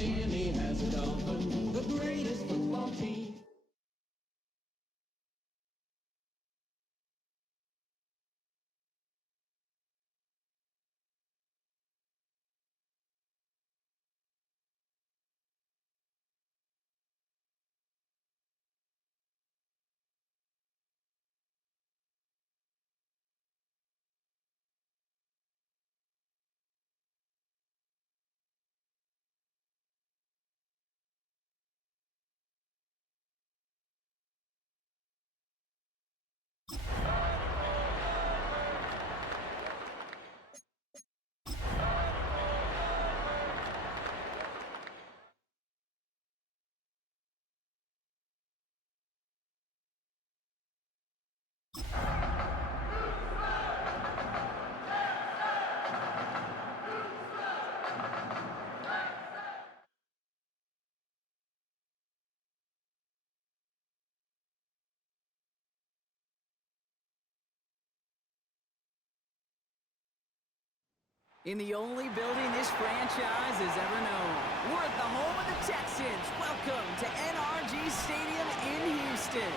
Miami has the Dolphins, the greatest football team. In the only building this franchise has ever known. We're at the home of the Texans. Welcome to NRG Stadium in Houston.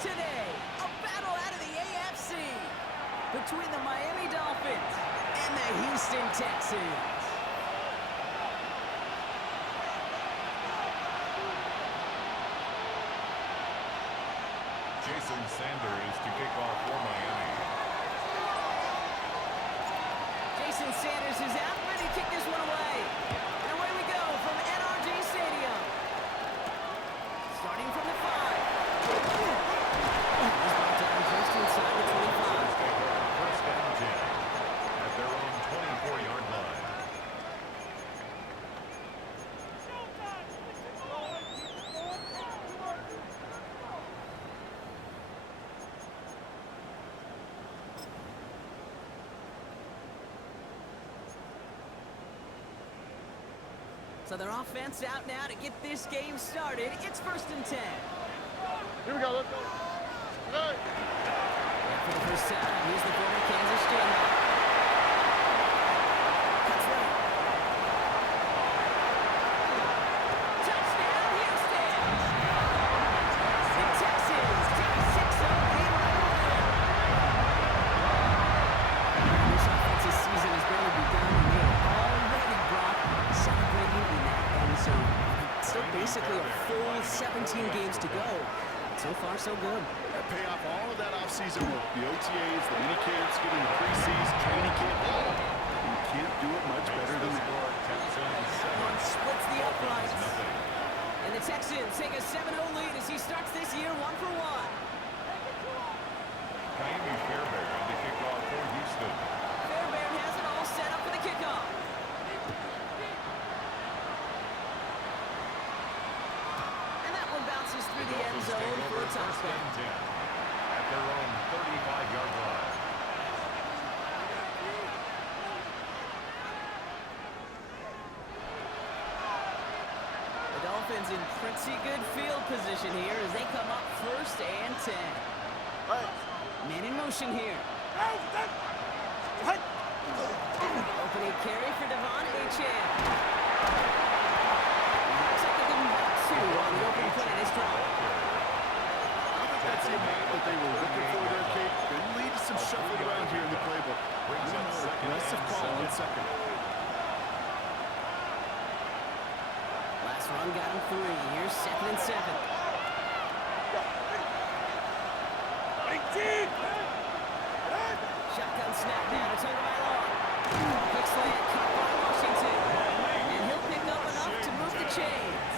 Today, a battle out of the AFC between the Miami Dolphins and the Houston Texans. Jason Sanders to kick off for Miami. Jason Sanders is out, ready to kick this one away. And away we go from NRG Stadium. Starting from the 5. He's brought down just inside the 25. First down 10 at their own 24-yard line. So their offense out now to get this game started. It's 1st and 10. Here we go, let's go. Good. And for the first time, here's the former Kansas Jayhawk. Cuts right. Touchdown, Houston! The Texans take a 6-0 lead right away. This offensive season has barely begun, and they are already brought celebrating in that end zone. Still basically a full 17 games to go. So far, so good. That pay off all of that offseason work. The OTAs, the mini camps, getting the preseason, training camp, all of it. You can't do it much better than that. One splits the uprights. And the Texans take a 7-0 lead as he starts this year 1-for-1. Miami Fairbairn to kick off for Houston. Fairbairn has it all set up for the kickoff. And that one bounces through the end zone for a touchdown. At their own 35-yard line. The Dolphins in pretty good field position here as they come up 1st and 10. Man in motion here. Opening carry for Devon Achane. Looks like they're getting back to on the open play this drive. I think that's the amount that they were looking for there, Kate. They lead to some shuffling around here in the playbook. Aggressive call on 2nd. Last run got him 3. Here's 2nd and 7. Shotgun snap now. It's over by Long. Quick slant caught by Washington. And he'll pick up enough to move the chains.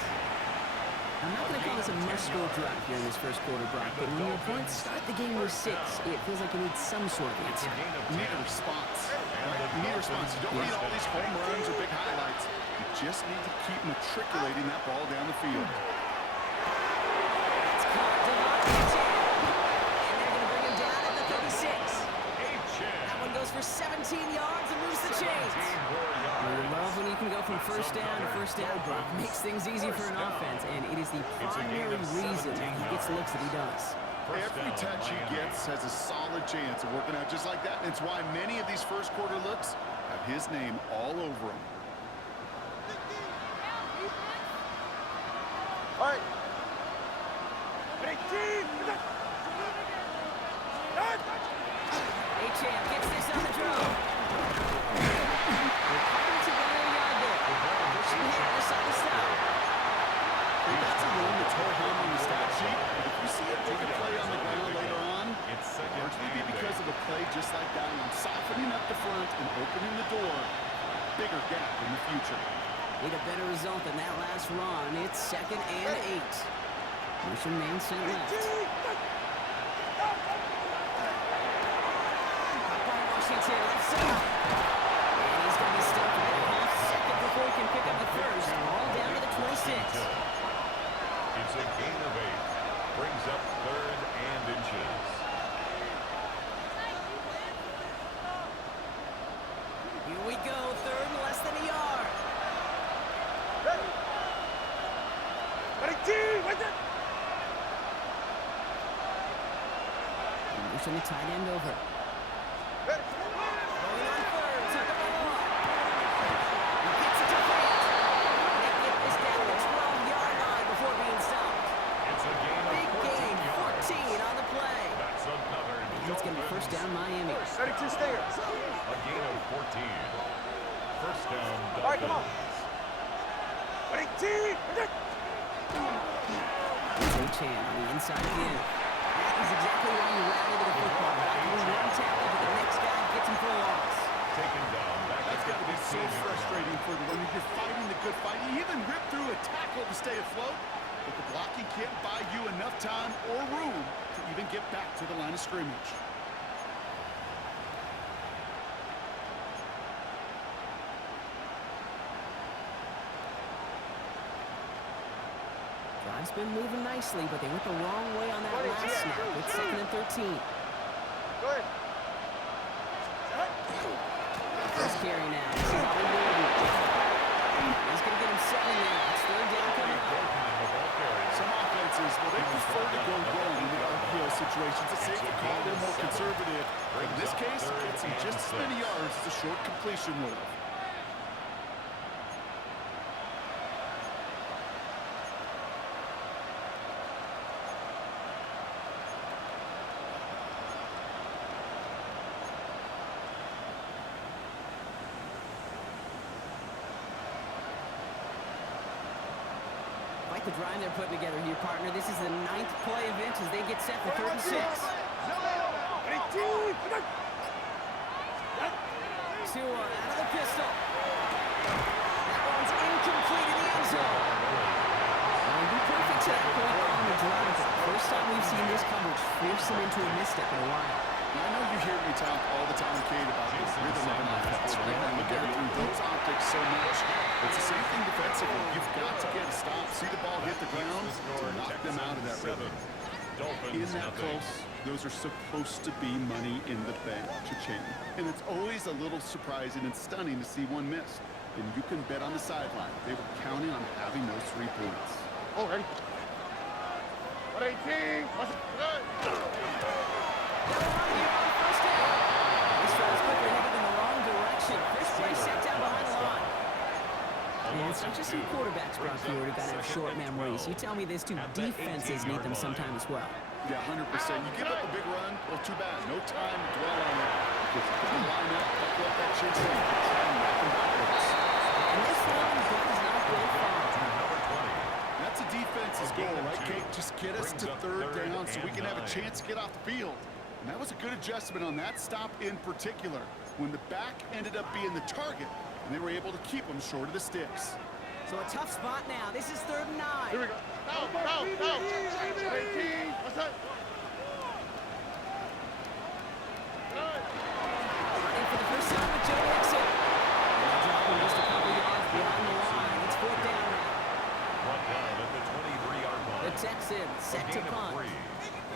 I'm not going to call this a must-score drive here in this first quarter, Brock, but when your opponents start the game with 6, it feels like you need some sort of answer. You need a response. You need a response. You don't need all these home runs or big highlights. You just need to keep matriculating that ball down the field. It's caught Devon Achane. And they're going to bring him down at the 36. That one goes for 17 yards and moves the chains. You love when you can go from first down to first down, Brock. Makes things easy for an offense, and it is the primary reason he gets the looks that he does. Every touch he gets has a solid chance of working out just like that, and it's why many of these first quarter looks have his name all over them. the front and opening the door. Bigger gap in the future. Need a better result than that last run. It's 2nd and 8. Motion man sent left. Up by Washington, left side. And he's going to be stuck about a half second before he can pick up the first. All down to the 26. It's a gain of 8. Brings up 3rd and inches. Here we go, 3rd and less than a yard. Motion the tight end over. Going on 3rd, took the ball off. He gets it to Grant. They get this down to the 12-yard line before being stopped. It's a gain of Big 14 gain, yards. 14 on the play. That's another It's going to be first down Miami. A gain of 14. First down, Dolphins. There's Ochan on the inside again. That is exactly why you rally to the football. One tackle, but the next guy gets him for a loss. Taken down. That's got to be so frustrating for the runner. You're fighting the good fight. You even rip through a tackle to stay afloat, but the blocking can't buy you enough time or room to even get back to the line of scrimmage. Drive's been moving nicely, but they went the wrong way on that last snap. It's 2nd and 13. First carry now. This is all Gordon. He's going to get him 7 now. It's 3rd down coming up. Some offenses, well, they prefer to go wrong in the RPO situations. It's safe to call them more conservative. But in this case, it's just as many yards as a short completion would have. The drive they're putting together here, partner. This is the 9th play event as they get set for 3rd and 6. Tua out of the pistol. That one's incomplete in the end zone. It'll be perfect to that point on the drive. First time we've seen this coverage force them into a misstep in a while. I know you hear me talk all the time, Kate, about the rhythm of an offense, right? I look at it through those optics so much. It's the same thing defensively. You've got to get a stop, see the ball hit the ground, to knock them out of that rhythm. In that close, those are supposed to be money in the bank, cha-ching. And it's always a little surprising and stunning to see one miss. And you can bet on the sideline they were counting on having those 3 points. Oh, ready. 118. What's it? This drive's quickly headed in the wrong direction. First play set down behind the line. And it's not just some quarterbacks, Brock Ford, who got to have short memories. You tell me these 2 defenses need them sometime as well. Yeah, 100%. You give up a big run, well, too bad. No time to dwell on it. Because you can line up, buckle up that chase, and knock them backwards. And this one does not go far. That's a defense's goal, right, Kate? Just get us to 3rd down so we can have a chance to get off the field. And that was a good adjustment on that stop in particular, when the back ended up being the target, and they were able to keep them short of the sticks. So a tough spot now. This is 3rd and 9. Here we go. Out. 118. What's that? Running for the first time with Joe Mixon. And dropping just a couple yards behind the line. It's 4th down now. One down at the 23-yard line. The Texans set to punt.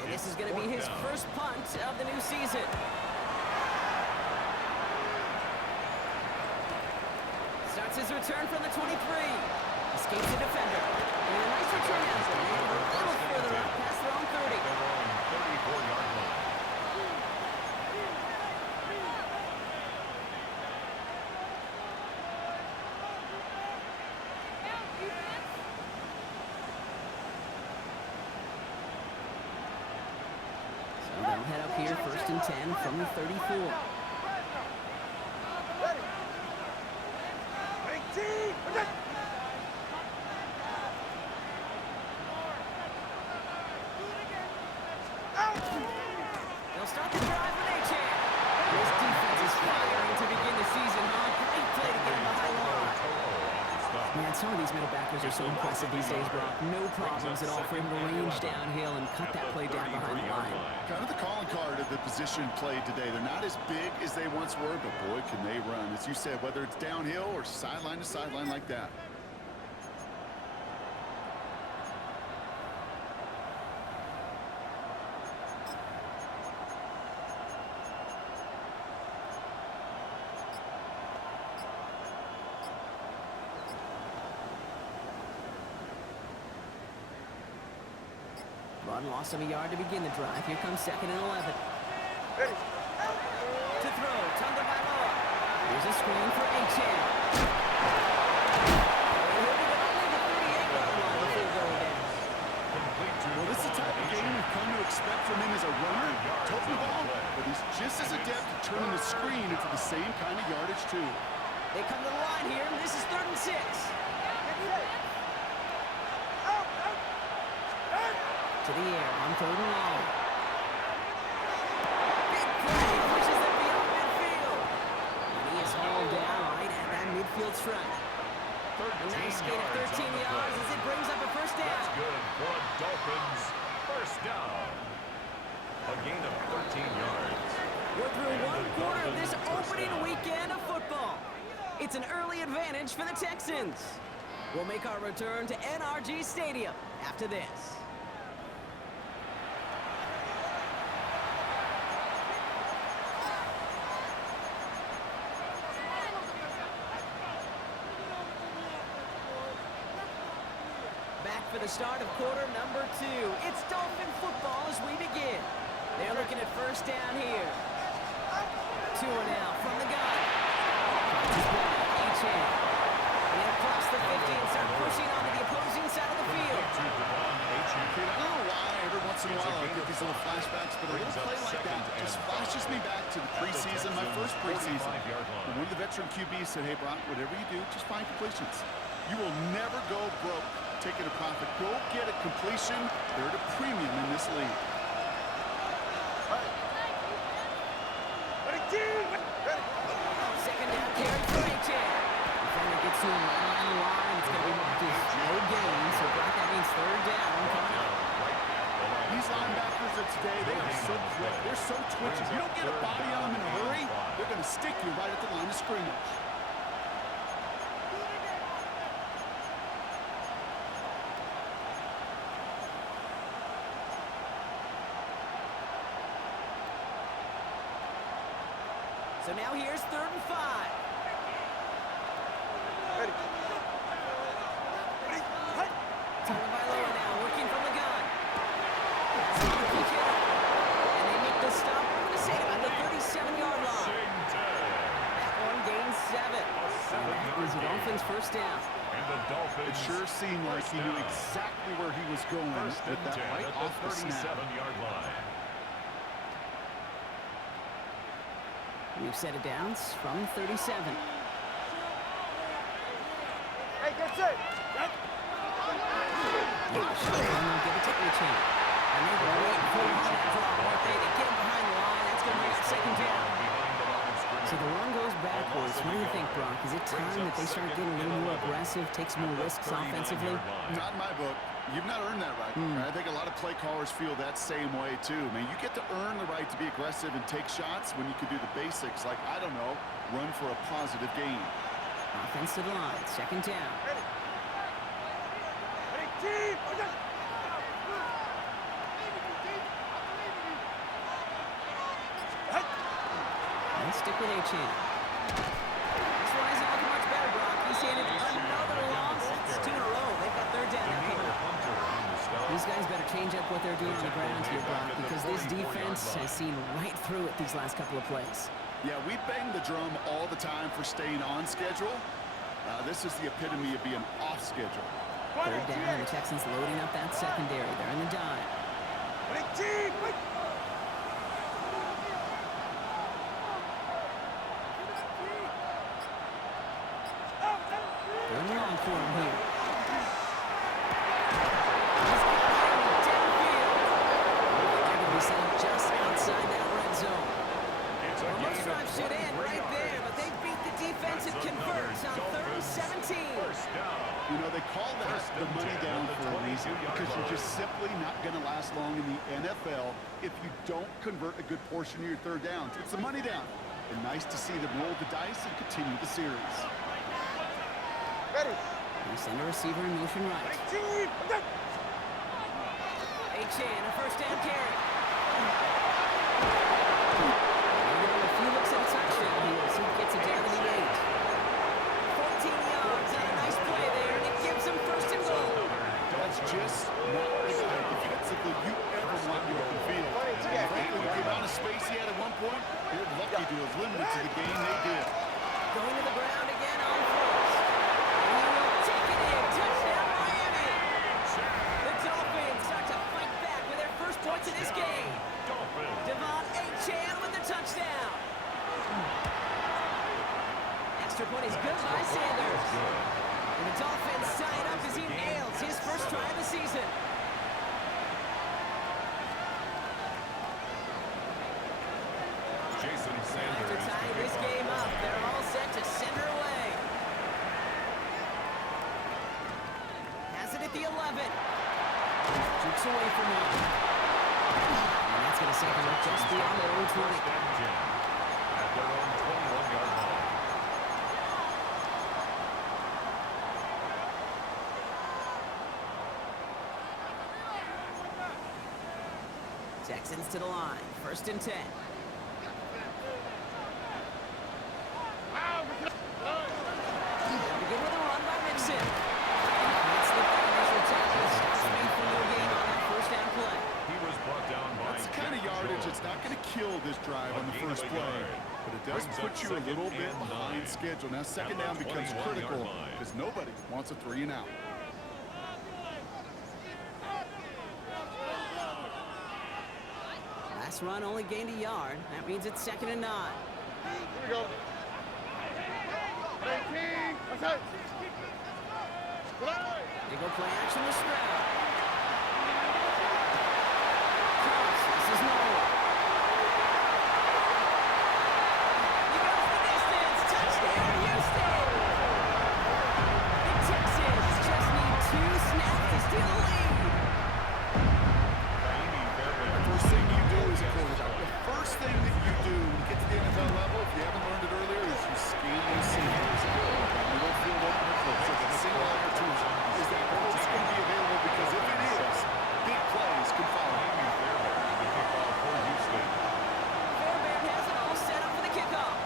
And this is going to be his first punt of the new season. Starts his return from the 23. Escapes the defender. And a nice return out there. A little further up past their own 30. Their own 34-yard line. So they'll head up here, 1st and 10 from the 34. They'll start the drive with HOU. This defense is firing some of these middle backers are so impressive these days, Brock. No problems at all for him to range downhill and cut that play down behind the line. Kind of the calling card of the position played today. They're not as big as they once were, but boy, can they run. As you said, whether it's downhill or sideline to sideline like that. Run loss of a yard to begin the drive. Here comes 2nd and 11. Ready. To throw, Tagovailoa. Here's a screen for H.O.U. Well, this is the type of game we've come to expect from him as a runner, toting the ball, but he's just as adept at turning the screen into the same kind of yardage, too. They come to the line here, and this is 3rd and 6. To the air on 3rd and long. Big play, pushes it beyond midfield. And he is hauled down right at that midfield stripe. A nice gain of 13 yards as it brings up a 1st down. That's good for the Dolphins. 1st down. A gain of 13 yards. We're through 1 quarter of this opening weekend of football. It's an early advantage for the Texans. We'll make our return to NRG Stadium after this. For the start of quarter number 2. It's Dolphin football as we begin. They're looking at 1st down here. 2 now from the gun. H.O.U. And across the 50 and start pushing onto the opposing side of the field. I don't know why every once in a while I get these little flashbacks, but a little play like that just flashes me back to the preseason, my first preseason. And one of the veteran QBs said, hey, Brock, whatever you do, just find completions. You will never go broke taking a profit. Go get a completion. They're at a premium in this league. Ready, team. Ready. 2nd down carry for H.O.U. Defender gets to him right around the line. It's going to be marked as no gain. So, Brock, that means 3rd down coming up. These linebackers of today, they are so quick. They're so twitchy. You don't get a body on them in a hurry, they're going to stick you right at the line of scrimmage. So now here's 3rd and 5. Ready. Ready. Hut. Tagovailoa now working from the gun. That's a kick it. And they make the stop. I'm going to say about the 37-yard line. That one gains 7. And that is the Dolphins' 1st down. And the Dolphins. It sure seemed like he knew exactly where he was going with that right off the snap. 37-yard line. We've set it down from 37. Hey, get set. Set. Give it to H.O.U. And they were waiting for him on that draw, weren't they? To get him behind the line. That's going to bring up 2nd down. So the run goes backwards. What do you think, Brock? Is it time that they start getting a little more aggressive, take some more risks offensively? Not in my book. You've not earned that right. I think a lot of play callers feel that same way, too. Man, you get to earn the right to be aggressive and take shots when you can do the basics, like, I don't know, run for a positive gain. Offensive line, 2nd down. Ready. Ready, team. And stick with H.O.U. This one isn't looking much better, Brock. He's saying it's another loss. It's 2 in a row. They've got 3rd down now coming up. These guys better change up what they're doing on the ground here, Brock, because this defense has seen right through it these last couple of plays. Yeah, we bang the drum all the time for staying on schedule. This is the epitome of being off schedule. 3rd down, the Texans loading up that secondary. They're in the dime. Ready, team. They're in the long for him here. Just outside that red zone. Well, most drives should end right there, but they beat the defense and converts on 3rd and 17. 1st down. You know, they call that the money down for a reason because you're just simply not going to last long in the NFL if you don't convert a good portion of your third downs. It's the money down. And nice to see them roll the dice and continue the series. Ready. They send a receiver in motion right. HN, a first down carry. A few looks at a touchdown here, so he gets it down to the 8. 14 yards on a nice play there, and it gives him first and goal. That's just not the guy defensively you ever want in the open field. And frankly, with the amount of space he had at one point, they're lucky to have limited to the game they did. Going to the ground again on fourth. And he will take it in. Touchdown, Miami. The Dolphins start to fight back with their first points in this game. Devon Achane with the touchdown. Extra point is good by Sanders. And the Dolphins tie it up as he nails his first try of the season. Jason After Sanders to tying kick this off game the up, snap. they're all set to send her away. Has it at the 11. Jukes away from him. And that's going to set them up just beyond their own 20. First and 10 at their own 21-yard line. Texans to the line. First and 10. They'll begin with a run by Mixon. That's the initial tackle. Stops speed for no gain on that first down play. He was brought down by That's the kind of yardage that's not going to kill this drive on the first play, but it does put you a little bit behind schedule. Now second down becomes critical because nobody wants a 3 and out. Last run only gained a yard. That means it's second and 9. Here we go. 18. Outside. They go play action with Stroud. Cross, this is Noah. He goes the distance. Touchdown, Houston. The Texans just need 2 snaps to steal the lead. First thing you do as a quarterback, the first thing that you do when you get to the NFL level, if you haven't learned it earlier, is you scan those signals. You don't feel open or close. If it's single opportunity, is that it's going to be available? Because if it is, big plays can follow. the kickoff for Houston. Fairbairn has it all set up for the kickoff.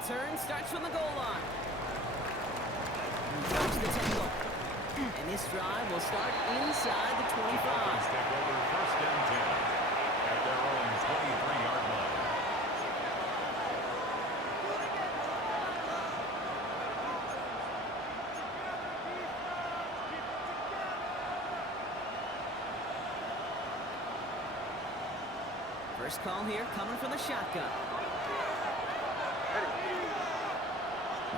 Return starts from the goal line. Comes the tackle. And this drive will start inside the 25. Dolphins take over first and 10 at their own 23-yard line. First call here coming from the shotgun.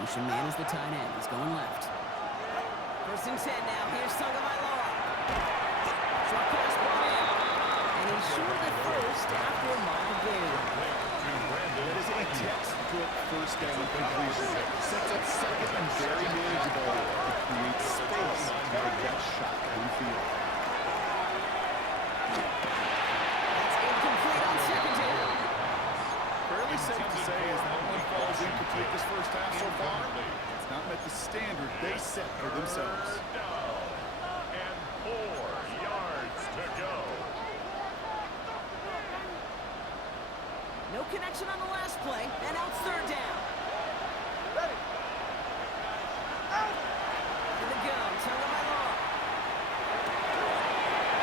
Motion man is the tight end. He's going left. First and 10 now. Here's Tagovailoa. Short pass ball in. And he's short of the first after a mile gain. That is a textbook first down completion. Sets up second and very manageable to create space to make that shot downfield. That's incomplete on second down. Fairly safe to say as that one falls incomplete this first half so far. It's not met the standard they set for themselves. And 4 yards to go. No connection on the last play, and now it's third down. Ready. To the go, Tagovailoa.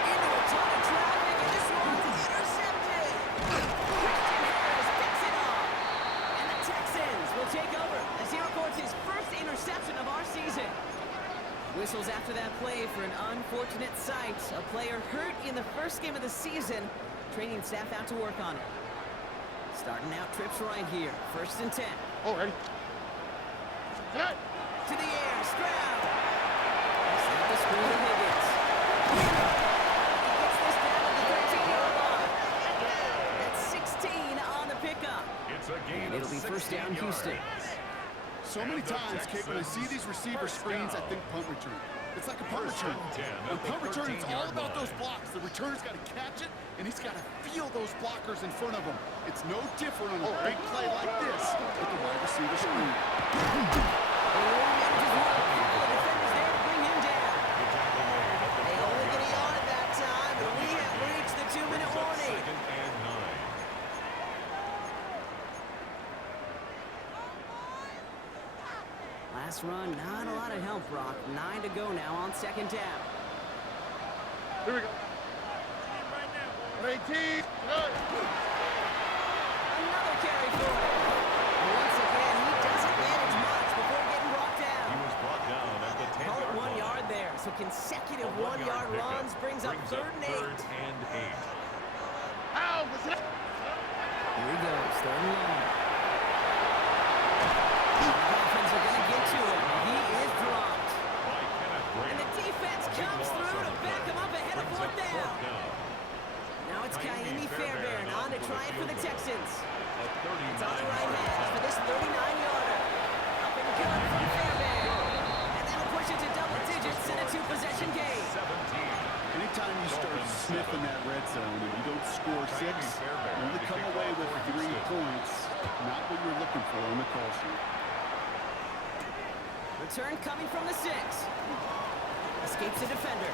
Into a ton of traffic, and this one's intercepted. Christian Harris picks it up. And the Texans will take over as he records his first interception of our season. Whistles after that play for an unfortunate sight. A player hurt in the first game of the season. Training staff out to work on it. Starting out trips right here. First and 10. Oh, ready. Tonight. To the air, Stroud. Snap the screen to Higgins. He gets this down at the 13-yard line. That's 16 on the pickup. It's a gain And of It'll be first down, Houston. So many times, Kate, when I see these receiver screens, I think punt return. It's like a punt return. On punt return, it's all about those blocks. The returner's got to catch it, and he's got to feel those blockers in front of him. It's no different on a big play like this with the wide receiver screen. Last run, not a lot of help, Brock. 9 to go now on second down. Here we go. 18. Good. Another carry for him. Once again, he doesn't manage much before getting brought down. He was brought down at the 10-yard Call it 1 line. yard there. So consecutive 1-yard runs brings up third and 8. Ow, listen up. Here he goes, third and long. Dolphins are going to get to him. He is dropped. And the defense comes through to back him up ahead of fourth down. Now it's Kaimi Fairbairn on to try it for the Texans. It's on the right hash for this 39-yarder. Up and good from Fairbairn. And that'll push it to double digits in a two-possession game. Anytime you start sniffing that red zone and you don't score 6, you only come away with 3 points. Not what you're looking for in the call sheet. Return coming from the 6. Escapes the defender.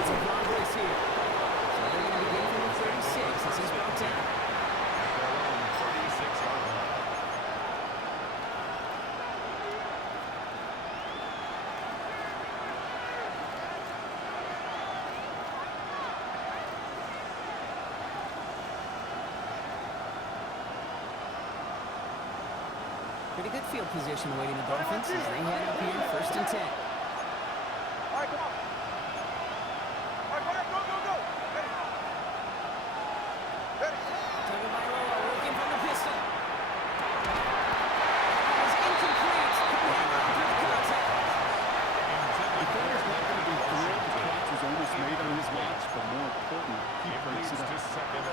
It's a Broncos here. So they're going to begin from the 36 as he's brought down. Pretty good field position awaiting the Dolphins as they head up here, first and 10. All right, come on. All right, go. Ready. Tagovailoa working from the pistol. That is incomplete. Couldn't hang on through the contact. The player's not going to be thrilled the catch was almost made on his watch, but more important, he breaks it up.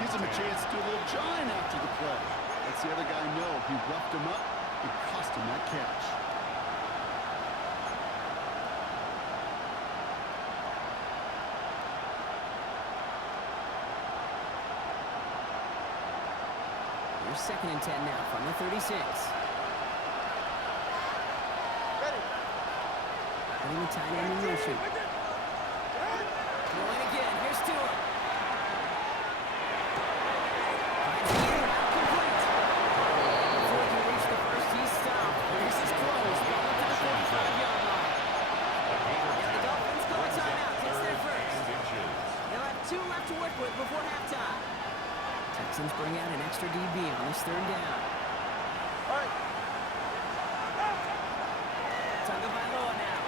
Gives him a chance to do a little jawing after the play. Lets the other guy know he roughed him up. It cost him that catch. Here's second and 10 now from the 36. Ready. Putting the tight end in motion. Throwing again. Here's Tua. Finds the air out complete. Before he can reach the first, he's stopped. This is close. Ball up to the 45-yard line. Now the Dolphins call a timeout. It's their first. They'll have 2 left to work with before halftime. Texans bring out an extra DB on this third down. All right. Tagovailoa now.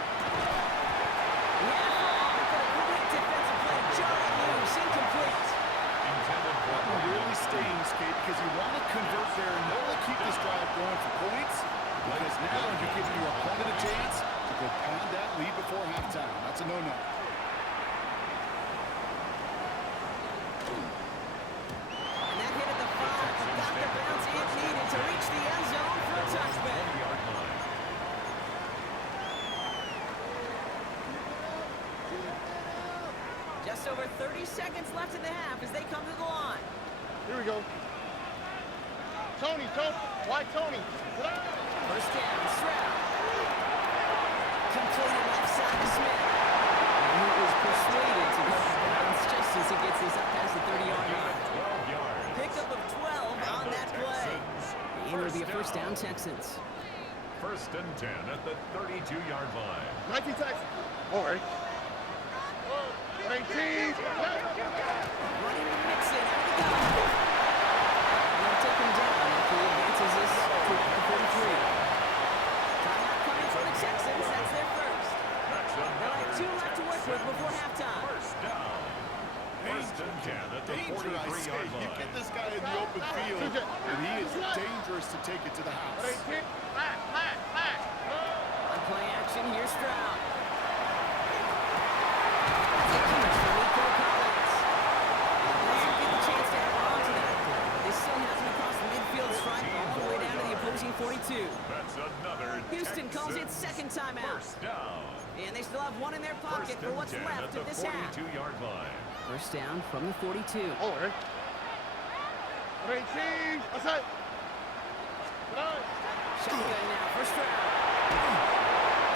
Yeah, for a great defensive play. Jarring loose, incomplete. It really stings, Kate, because you want to convert there and not only keep this drive going for points, because now you're giving your opponent a chance to go pound that lead before halftime. That's a no-no. And that hit at the 5, but got the bounce it needed to reach the end zone for a touchback. Just over 30 seconds left in the half as they come to the line. Here we go. Tony. Why Tony? First down, Stroud. Completed left side to Smith. And he was persuaded to go out of bounds just as he gets this up past the 30-yard line. Pickup of 12 on that play. And it'll be a first down, Texans. First and 10 at the 32-yard line. 19 Texans. All right. 19. Running with Mixon out the gun. They'll take him down after he advances this to the 33. Timeout coming from the Texans. That's their first. They'll have 2 left to work with before halftime. First down. First and 10 at the Danger, I say. 43-yard You line. get this guy in the open field, and he is dangerous to take it to the house. 18. Flag. On play action, here's Stroud. That's a catch for Nico Collins. He doesn't get the chance to hang on to that. They still has him across the midfield stride another Houston calls it Texans second timeout. first down. And they still have one in their pocket First for and what's 10 left at the of this half. 42-yard line. First down from the 42. Oh, ready? Ready, outside. Shotgun now, first round.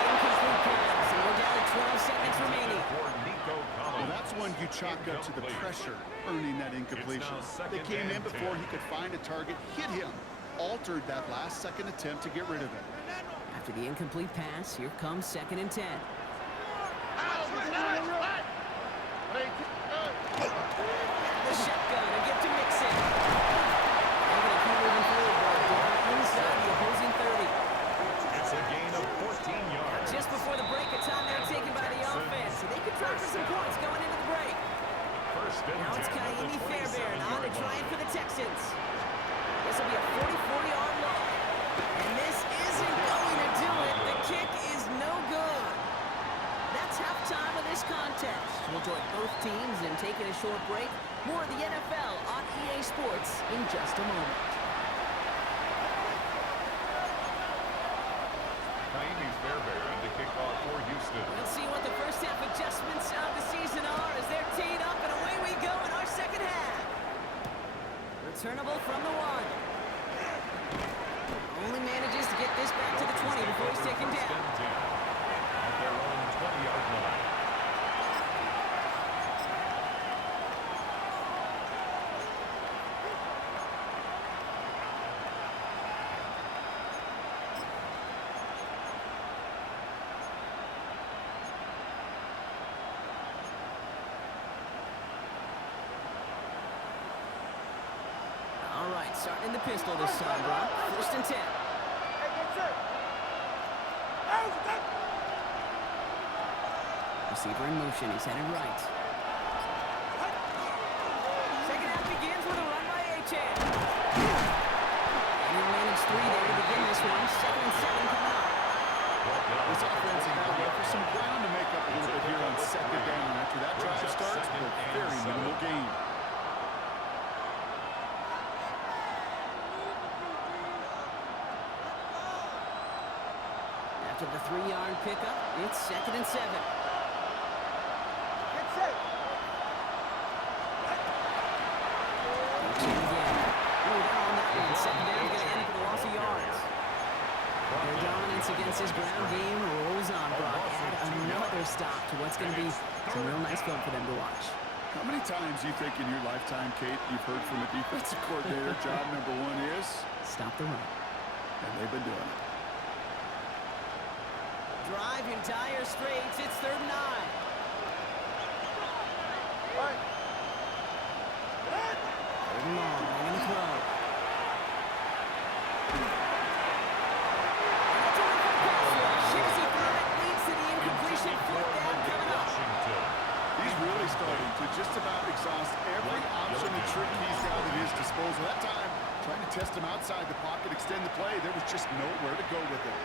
Incomplete pass, and we're down to 12 seconds remaining. For Nico Well, Collins. that's when you chalk up to the pressure, earning that incompletion. They came in before he could find a target, hit him, altered that last-second attempt to get rid of it. After the incomplete pass, here comes second and 10. The shotgun and get to Mixon. They're going to keep moving forward, but inside the opposing 30. It's a gain of 14 yards. Just before the break, a timeout taken by the offense. So they could try for some points going into the break. First and Now it's 10 at the Kaimi Fairbairn on to 27-yard try it line. for the Texans. This will be a 44-yard look. And this isn't going to do it. The kick is no good. That's halftime of this contest. We'll join both teams in taking a short break. More of the NFL on EA Sports in just a moment. Kaimi Fairbairn to kick off for Houston. We'll see what the first half adjustments of the season are as they're teed up, and away we go in our second half. Returnable from the 1. Only manages to get this back to the 20 before he's taken First down. and 10 at their own 20-yard line. All right, starting in the pistol this time, Brock. First and 10. Receiver in motion. He's headed right. Second half begins with a run by A-Chan. And he'll manage 3 there to begin this one. Second and 7 coming up. This offense has got for some ground to make up a little bit here on second down. After that drive starts, a very minimal gain. After the 3-yard pickup, it's second and 7. Second down, going to end up with a loss of yards. Their dominance against his ground game rolls on, Brock. Add another stop to what's going to be some real nice film for them to watch. How many times do you think in your lifetime, Kate, you've heard from a defensive coordinator, job number 1 is? Stop the run. And they've been doing it. Drive entire straights. It's third and 9. Third and long. They're going to throw. He's really starting to just about exhaust every option and trick he's got at his disposal. That time, trying to test him outside the pocket, extend the play, there was just nowhere to go with it.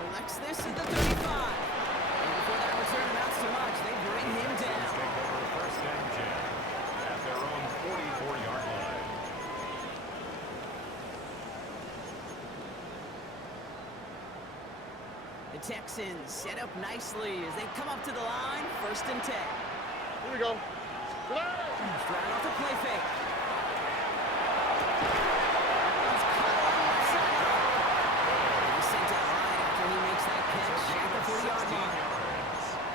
Collects this at the 35. And before that return amounts to much, they bring him down. Take over first and 10 at their own 44-yard line. The Texans set up nicely as they come up to the line. First and 10. Here we go. Straight off the play fake. He's sent out right after he makes that catch at the 40-yard line.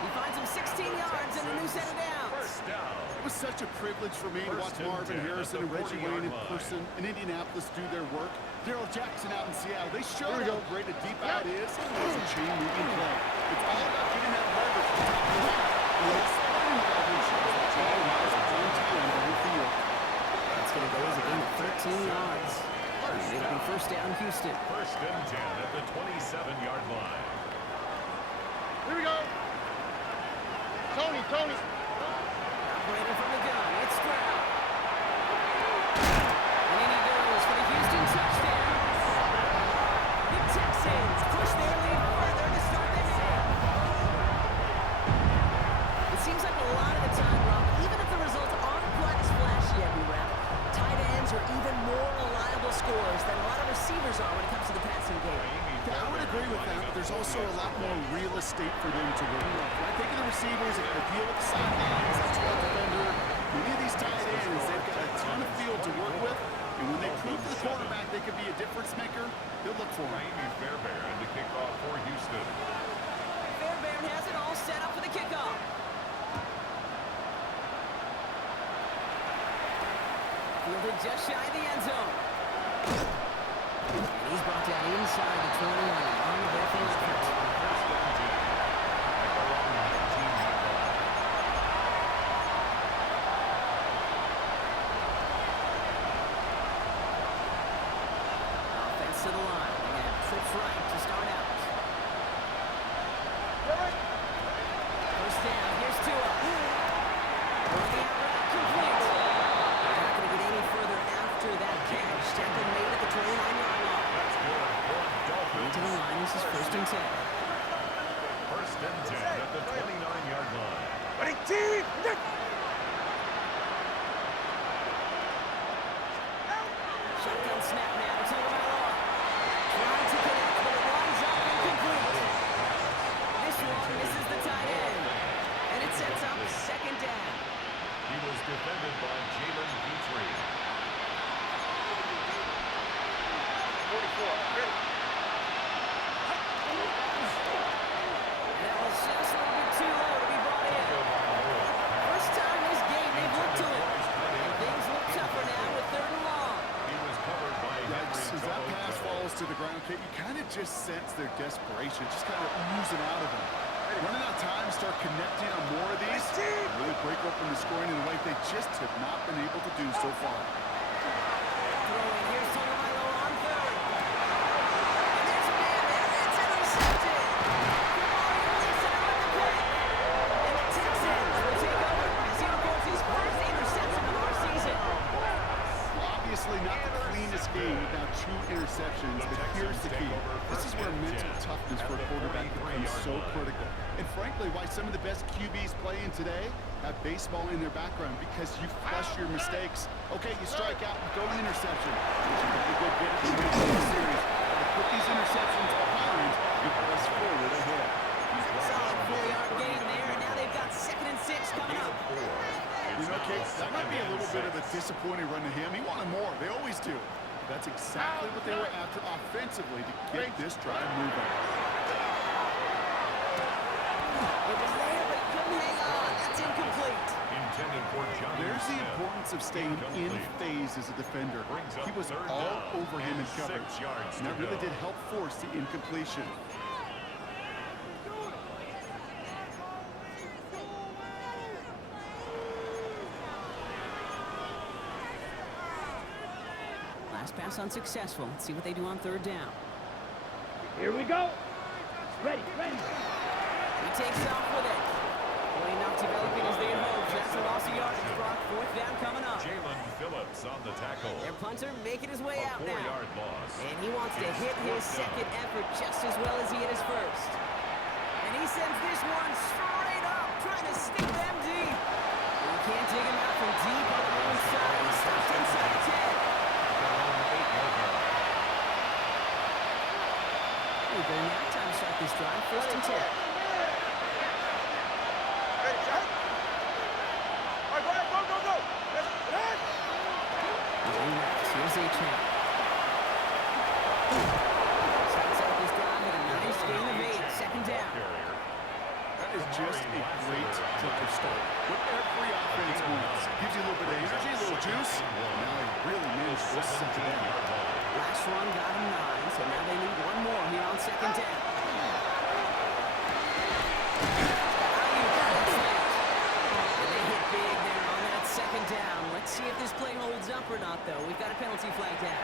He finds him 16 yards and a new set of downs. First down. It was such a privilege for me to watch Marvin Harrison and Reggie Wayne in person in Indianapolis do their work. Daryl Jackson out in Seattle. They showed how great a deep out is as a chain-moving play. It's all about getting that leverage to top the line. And those scoring leverage, that's all lies on time on the field. That's going to go as a gain of 13 yards. It'll be first down, Houston. First and 10 at the 27-yard line. Here we go. Tony. Operator from the gun. It's Stroud. And in he goes for the Houston touchdown. The Texans push their lead further to start the half. It seems like a lot of the time, Rob, even if the results aren't quite as flashy every round, tight ends are even more reliable scorers than a lot of receivers are when it comes to the passing passing game. Yeah, I would agree with that, but there's also a lot more real estate for them to work with. When I think of the receivers, if they deal with the sidelines, that's what defender. Many of these tight ends, they've got a ton of field to work with, and when they prove to the quarterback they could be a difference maker, they'll look for him. Fairbairn to kick off for Houston. Fairbairn has it all set up for the kickoff. Fielded just shy of the end zone. And he's brought down inside the 20 on the backfield effort. First and 10 at the long 19-yard line. Offense to the line. They're going to have trips right to start out. First down. Here's Tua. Running out route complete. They're not going to get any further after that catch. Tackle made at the 29-yard line. That's good for Dolphins. To the line. This is first and 10. First and 10 at the 29-yard line. Ready, team! Nick! Shotgun snap now. It's over by Law. Trying to connect, but it winds up incomplete. This one misses the tight end. And it sets up second down. He was defended by Jalen Petrie. 44, ready. And that was just a little bit too low to be brought in. First time this game they've looked to it. And things look tougher now with third and long. He was covered by As Henry that Jones. pass falls to the ground, Kate, you kind of just sense their desperation, just kind of oozing out of them. Running out of time, start connecting on more of these, and really break open the scoring in a way they just have not been able to do so far. Throwing, here's Tagovailoa on third. And there's a man there, it's intercepted. Kamari leaves it on the play. And the Texans will take over as he records his first interception of our season. Obviously not the cleanest game without two interceptions, but here's the key. This is where mental toughness for a quarterback becomes so critical. And frankly, why some of the best QBs playing today have baseball in their background, because you flush your mistakes. Okay, you strike out and throw an interception, but you got to go get it in the series. To put these interceptions behind, you press forward ahead. Solid 4-yard gain there, and now they've got 2nd and 6 coming up. You know, Kate, that might be a little bit of a disappointing run to him. He wanted more. They always do. That's exactly what they were after offensively to get this drive moving. It was there, but couldn't hang on. That's incomplete. Intended for Johnny There's the Smith. importance of staying in phase as a defender. He was all over him in coverage, and that really did help force the incompletion. Last pass unsuccessful. Let's see what they do on third down. Here we go. Ready, ready. He takes off with it. Well, he not developing as they had hoped. That's a loss of yardage. Brock, fourth down coming up. Jalen Phillips on the tackle. Their punter making his way A out now. 4-yard loss. And he wants to hit his second effort just as well as he hit his first. And he sends this one straight up, trying to stick them deep. And he can't dig him out from deep on the wrong side. He's stopped inside the 10. Hey, very now time to start this drive. First and 10. Ready, shot. All right, Brian, go, go, go. Let's run. Here's A-Champ. Starts out this drive with a nice gain of 8. Second down. That is just a great drive start. What every offense wants. Gives you a little bit of energy, a little juice. Now he really managed to listen to them. Last run got him 9, so now they need one more here on second down. And they hit big there on that second down. Let's see if this play holds up or not, though. We've got a penalty flag down.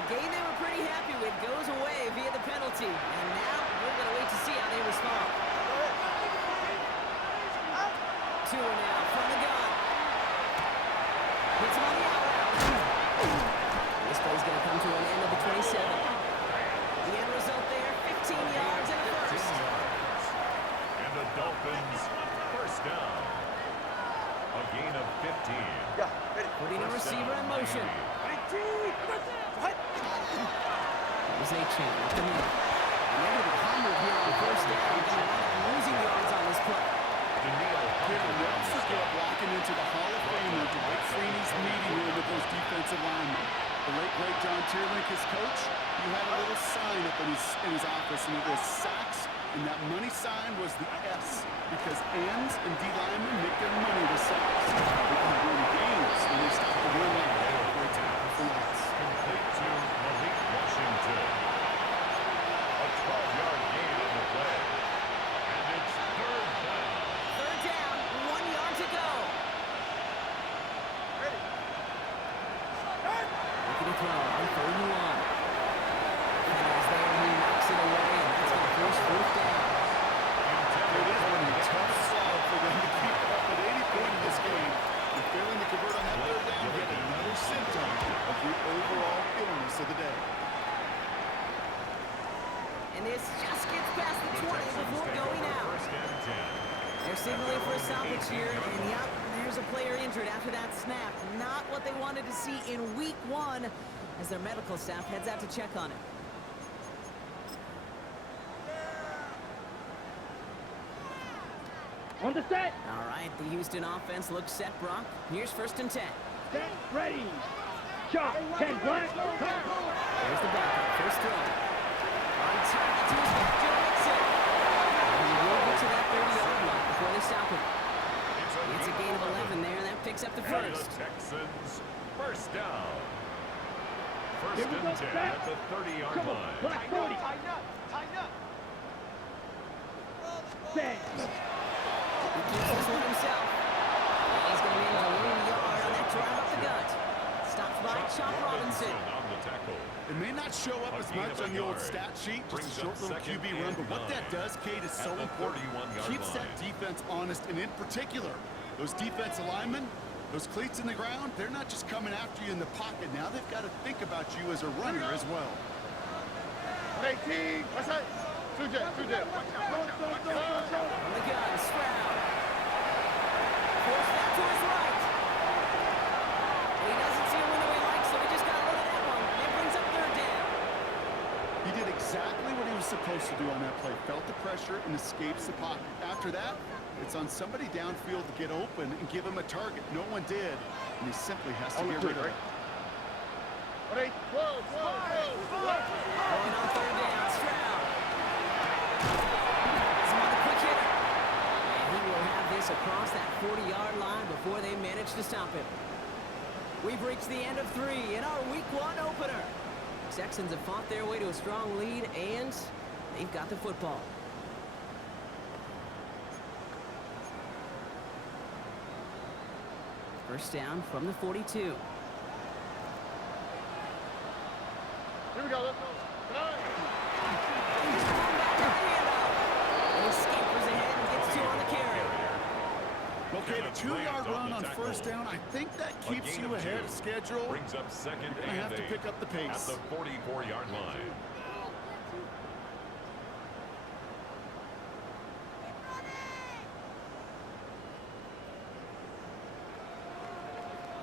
A game they were pretty happy with goes away via the penalty. And now we're going to wait to see how they respond. Tua now from the gun. Hits him on the out route. This play's going to come to an end of the 27. The end result there, 15 yards and a first. And the Dolphins first down. A gain of 15. Yeah, ready. Putting a receiver in motion. Ready, team. What? There's a chance at the middle. And they're going to be humbled here on first down. They're going to wind up losing yards on this play. Never forget walking into the Hall of Famer, Dwight Freeney's meeting room with those defensive linemen. The late, great John Tierlink, his coach, he had a little sign up in his office, and it was sacks, and that money sign was the S, because ends and D linemen make their money with sacks. They can win games when they stop the run line. Great tackle from Lance. Complete to Malik Washington. A 12-yard gain on the play. And it's third down. Third down, 1 yard to go. Ready. Looking to throw on third and one. And as there, he knocks it away, and that's going to force fourth down. It is going to be a tough slog for them to keep up at any point in this game. And failing to convert on that third down, yet another symptom of the overall illness of the day. And this just gets past the 20 before going out. First and 10. They're signaling for a stoppage here, and yep, there's a player injured after that snap. Not what they wanted to see in week 1 as their medical staff heads out to check on him. On the set. All right, the Houston offense looks set, Brock. Here's first and 10. Set. Ready. Shot. 10 black. There's the backup. First throw. On target to his left, Joe Mixon. And he will get to that 30-yard line before they stop him. It's a gain of 11 there, and that picks up the first. The Texans first down. First Here we go, and 10 back. at the 30-yard Come on. line. Black 40. Tighten up. Tighten up. Set. He keeps this one himself. And he's going to be able to win a yard on that drive up the gut. Stopped by Chop Robinson. on the tackle. It may not show up as much on the old stat sheet, just a short little QB run, but what that does, Kate, is so important. Keeps that defense honest, and in particular, those defensive linemen, those cleats in the ground, they're not just coming after you in the pocket. Now they've got to think about you as a runner as well. 18. What's that? 2 J. On the gun, Stroud. Force that to his right. And he doesn't see a window he likes, so he just got rid of that one. It brings up third down. He did exactly what he was supposed to do on that play. Felt the pressure and escapes the pocket. After that, it's on somebody downfield to get open and give him a target. No one did, and he simply has to get rid of it. Ready. Whoa. Going on third down, Stroud. Some other quick hitter. And he will have this across that 40-yard line before they manage to stop him. We've reached the end of 3 in our Week 1 opener. Texans have fought their way to a strong lead, and they've got the football. First down from the 42. Here we go. Let's go. And he scampers ahead and gets 2 on the carry. Okay, the 2-yard run on first down, I think that keeps you ahead of schedule. Brings up second You're going to and have to 8 pick up the at pace. the 44-yard line.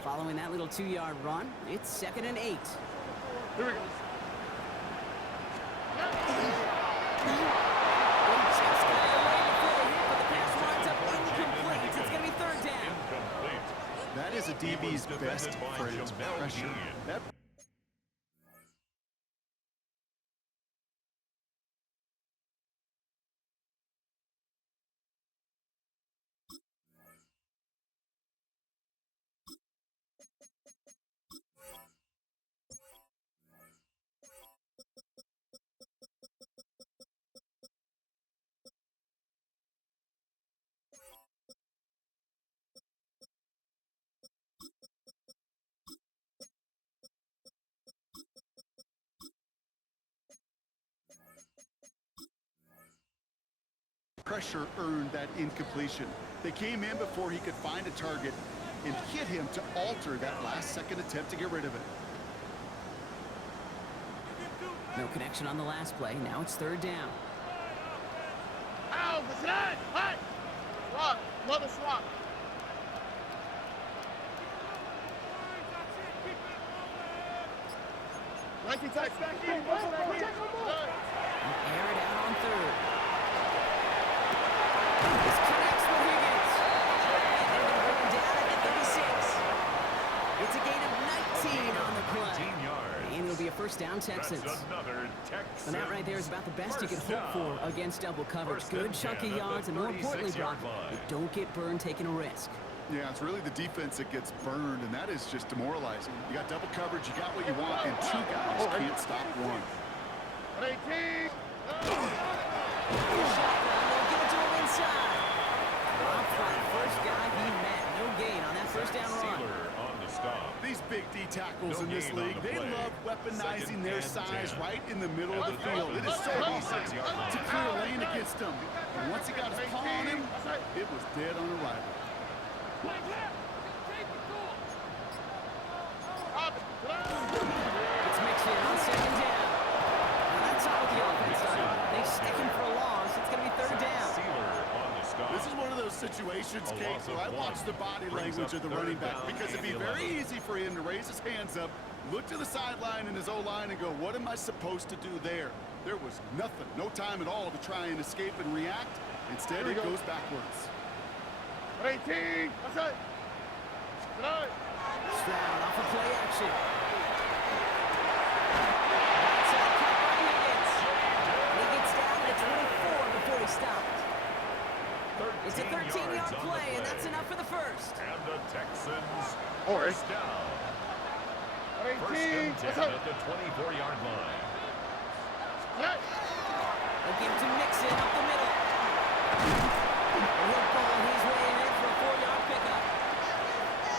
Following that little 2-yard run, it's second and 8. Here we go. He just got it away before the hit, but the pass winds up incomplete. It's going to be third down. Incomplete. That is a DB's best friend, pressure. That pressure earned that incompletion. They came in before he could find a target and hit him to alter that last-second attempt to get rid of it. No connection on the last play. Now it's third down. Ow, what's that? What? Swap. Mother swap. 19 back in. Air it out on third. This connects with Higgins. And they're going to bring him down at the 36. It's a gain of 19 on the play. 18 yards. And it'll be a first down, Texans. That's another Texans. And that right there is about the best you can hope for against double coverage. Good chunky yards, and more importantly, Brock, you don't get burned taking a risk. Yeah, it's really the defense that gets burned, and that is just demoralizing. You got double coverage, you got what you want, and two guys can't stop one. 18. Shotgun, they'll give it to him inside. Rob Fry, first guy he met. No gain on that first down run. Sealer on the stop. These big D tackles No in this gain on league, the they play. love weaponizing Second their and size 10. right in the middle of the field. It is so easy to clear a lane against him. And once he got his paw on him, it was dead on arrival. It's Mixon on second down. Now that's not what the offense started. They stick him for a loss. It's going to be third down. Sealer on the stop. This is one of those situations, A Kate, loss where I of watch one. the body Brings language up of the third running back down because it'd be and very 11. easy for him to raise his hands up, look to the sideline and his O-line and go, what am I supposed to do there? There was nothing, no time at all to try and escape and react. Instead, it goes backwards. 18. That's it. Stroud off of play action. That's a cut by Higgins. He gets down to 24 before he stopped. It's a 13-yard play, and that's enough for the first. And the Texans Or first down. First 18. and 10 That's it. at the 24-yard line. They'll give to Mixon up the middle. He'll ball his way in for a 4-yard pickup.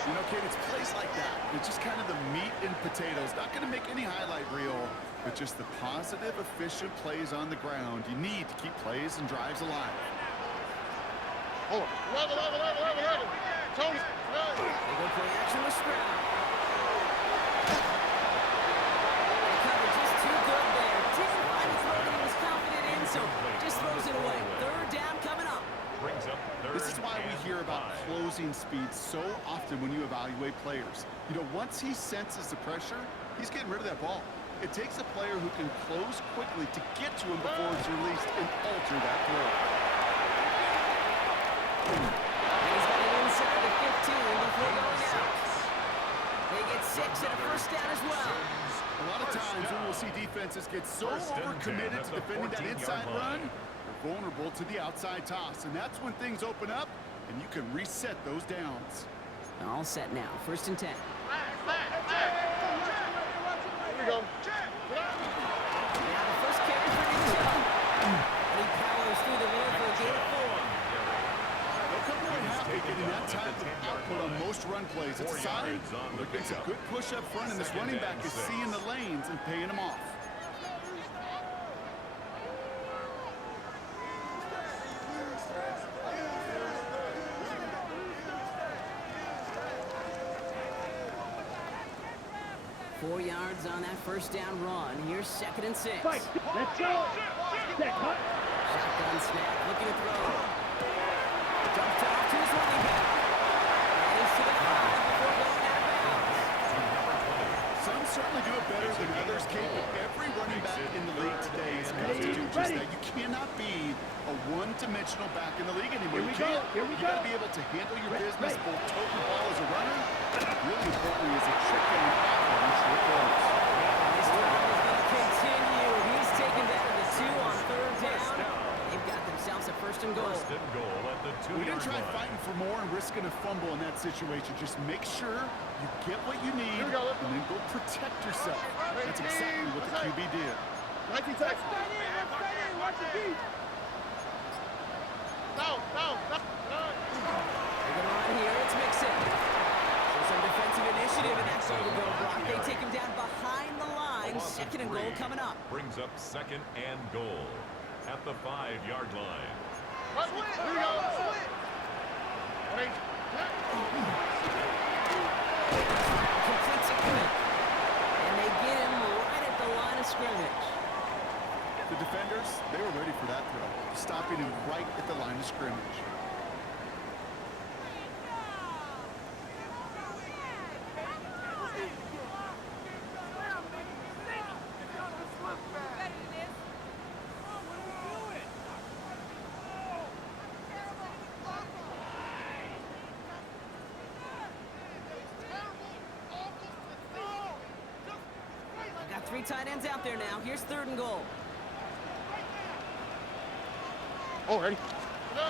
You know, Kate, it's plays like that. It's just kind of the meat and potatoes. Not going to make any highlight reel, but just the positive, efficient plays on the ground. You need to keep plays and drives alive. Hold on. Level. Tony. They go play action with Stroud. The cover just too good there. Didn't find a throw that he was confident in, so just throws it away. Third down coming up. Brings up third This is why we and hear about 5. closing speed so often when you evaluate players. You know, once he senses the pressure, he's getting rid of that ball. It takes a player who can close quickly to get to him before it's released and alter that throw. He's got it inside the 15 before going out. They get 6 and a first down as well. A lot of times we will see defenses get so First and 10 overcommitted at to the defending that 14-yard inside line. run, they're vulnerable to the outside toss. And that's when things open up and you can reset those downs. All set now. First and 10. Here we go. Now the first carry for Intel. And he powers through the middle for a gain of 4. They'll come away happy getting that type of output on most run plays. It's a 4 sign yards on the that gets a pickup. good push up front, and this running back is Second and seeing the lanes and paying them off. Four yards on that first down run. Here's second and 6. Let's go. Shotgun snap, looking to throw. Dumps it off to his running back. And he's to the 5 before going out of bounds. Some certainly do it better than others, Kate, but every running back in the league today is got to do just that. You cannot be a one-dimensional back in the league anymore. You can't. You got to be able to handle your business, both tote the ball as a runner, really importantly as a trick down athlete on short throws. This drive is going to continue. He's taken down to 2 on third down. They've got themselves a first and goal. First and goal at the 2-yard We didn't try line. fighting for more and risking a fumble in that situation. Just make sure you get what you need Here we go. and then go protect yourself. That's exactly what the QB did. 19 seconds. Watch the beat. Down. They're going to run here. It's Mixon. So some defensive initiative in that goal to go block. They take him down behind the line. Second and goal coming up. Brings up second and goal at the 5-yard line. Here we go. Completes it quick. And they get him right at the line of scrimmage. The defenders, they were ready for that throw, stopping him right at the line of scrimmage. many tight ends out there now. Here's 3rd and goal. Oh, ready? Here we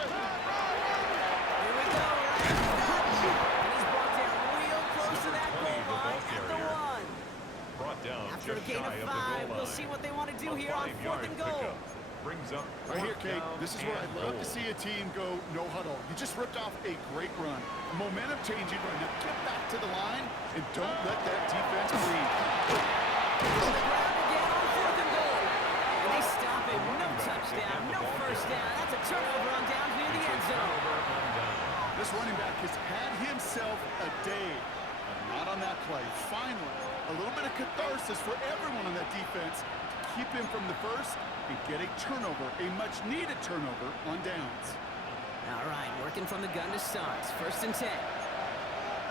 go. And he's brought down real close to that goal line at the 1. Brought down After a just gain shy of of the 5, goal we'll line. see what they want to do A here on 4th 5-yard and goal. pickup brings up Right here, fourth Kate, down this is where and I'd love to goal. see a team go no huddle. You just ripped off a great run. A momentum-changing run. Now get back to the line and don't let that defense breathe. On the ground again on 4th and goal. And they stop it. No touchdown, no first down. That's a turnover on down near the end zone. This running back has had himself a day. Not on that play. Finally, a little bit of catharsis for everyone on that defense to keep him from the first and get a turnover, a much-needed turnover on downs. All right, working from the gun to start. 1st and 10.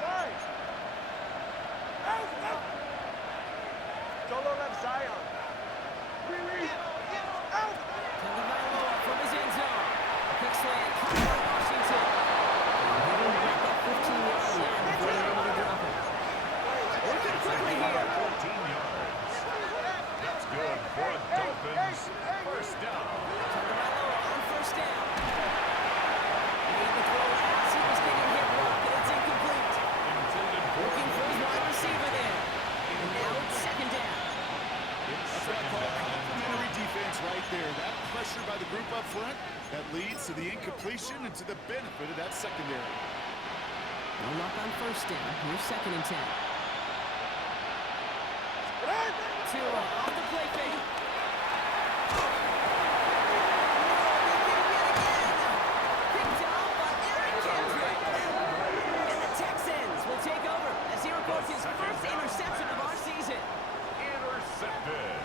Right. Out. Solo left Zion. Out. Tagovailoa from his end zone. Quick slant, caught by Washington. They didn't get that 15-yard line before they were able to drop it. Working quickly here. 14 yards. That's good for a Dolphins first down. Tagovailoa on 1st down. He made the throw as he was getting hit rough, but it's incomplete. Intended for Looking for his wide receiver there. And now it's 2nd down. That's what I call complimentary defense right there. That pressure by the group up front, that leads to the incompletion and to the benefit of that secondary. No luck on 1st down. Here's 2nd and 10. Tua off the play fake. Picked off by Aaron Kendrick. And the Texans will take over as he records his first interception of our season. intercepted.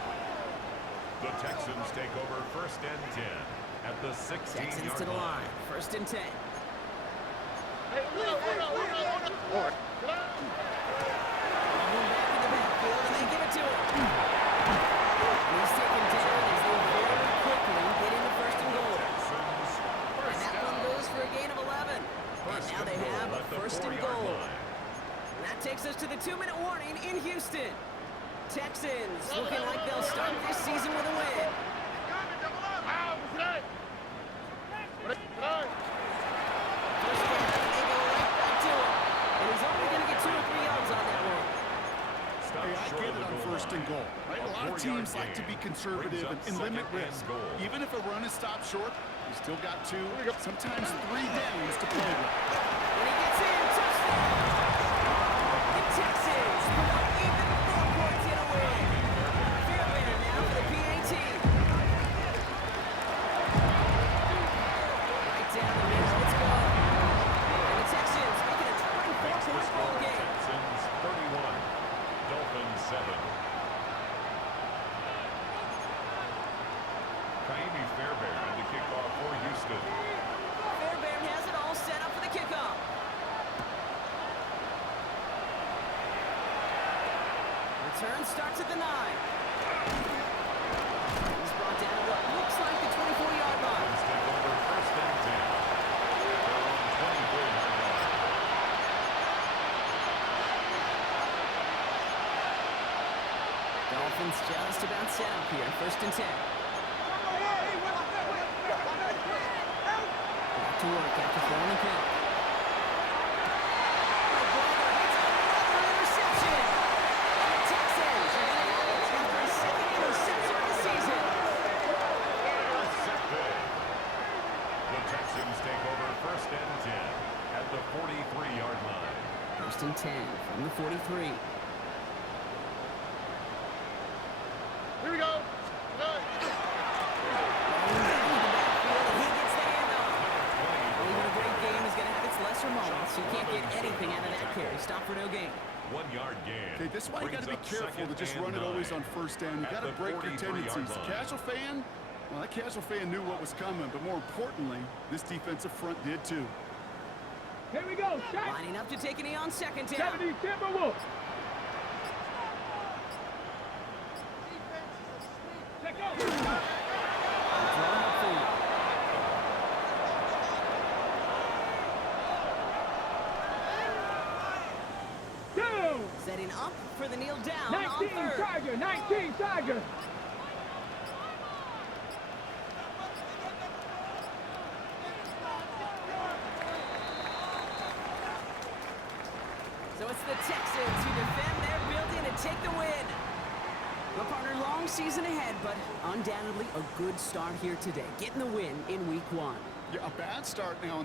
The Texans take over 1st and 10 at the 16-yard Texans to the line. 1st and 10. Moving back in the backfield, and they give it to him. And he's taken down as they very quickly get into 1st and goal. Texans And first that one down. goes for a gain of 11. And now they have a 1st and goal. And that takes us to the 2-minute warning in Houston. Texans looking like they'll start this season with a win. First down, and they go right back to him. And he's only going to get 2 or 3 yards on that one. Stopped Hey, I short get of it the on goal 1st and line. goal, right? A lot of 4-yard teams like to be gain conservative brings up and limit 2nd and risk. goal. Even if a run is stopped short, you still got 2, sometimes 3 downs to play with. When he gets in, touchdown! The Texans put up even 4 points in a win. Fairbairn now for the PAT. Right down the middle, let's go. And the Texans making a 24-point ball game. Texans 31, Dolphins 7. Kaimi Fairbairn to kick off for Houston. Fairbairn has it all set up for the kickoff. Return starts at the 9. He's brought down at what looks like the 24-yard line. Dolphins take over 1st and 10. They're on 24-yard line. Dolphins just about set up here. 1st and 10. Back to work after throwing the pick. Another interception. And the Texans are going to have it after a 2nd interception of the season. Intercepted. The Texans take over 1st and 10 at the 43-yard line. 1st and 10 from the 43. Here we go. Going down to the backfield, and he gets the handoff. Well, even a great game is going to have its lesser moments. You can't get anything out of that carry. Stop for no gain. 1-yard gain. Okay, this is why you got to be Brings up careful to 2nd just and run it always 9 on 1st down. You at got to the break your 43-yard tendencies. The line. casual fan, well, that casual fan knew what was coming, but more importantly, this defensive front did too. Here we go. Lining up to take a knee on 2nd down. 70 Timberwolves. Check out. Drawn upfield. Down. Set lining up for the kneel down on 19 third. Tiger, 19 Tiger. So it's the Texans who defend their building and take the win. Well, partner, long season ahead, but undoubtedly a good start here today, getting the win in Week 1. Yeah, a bad start now in the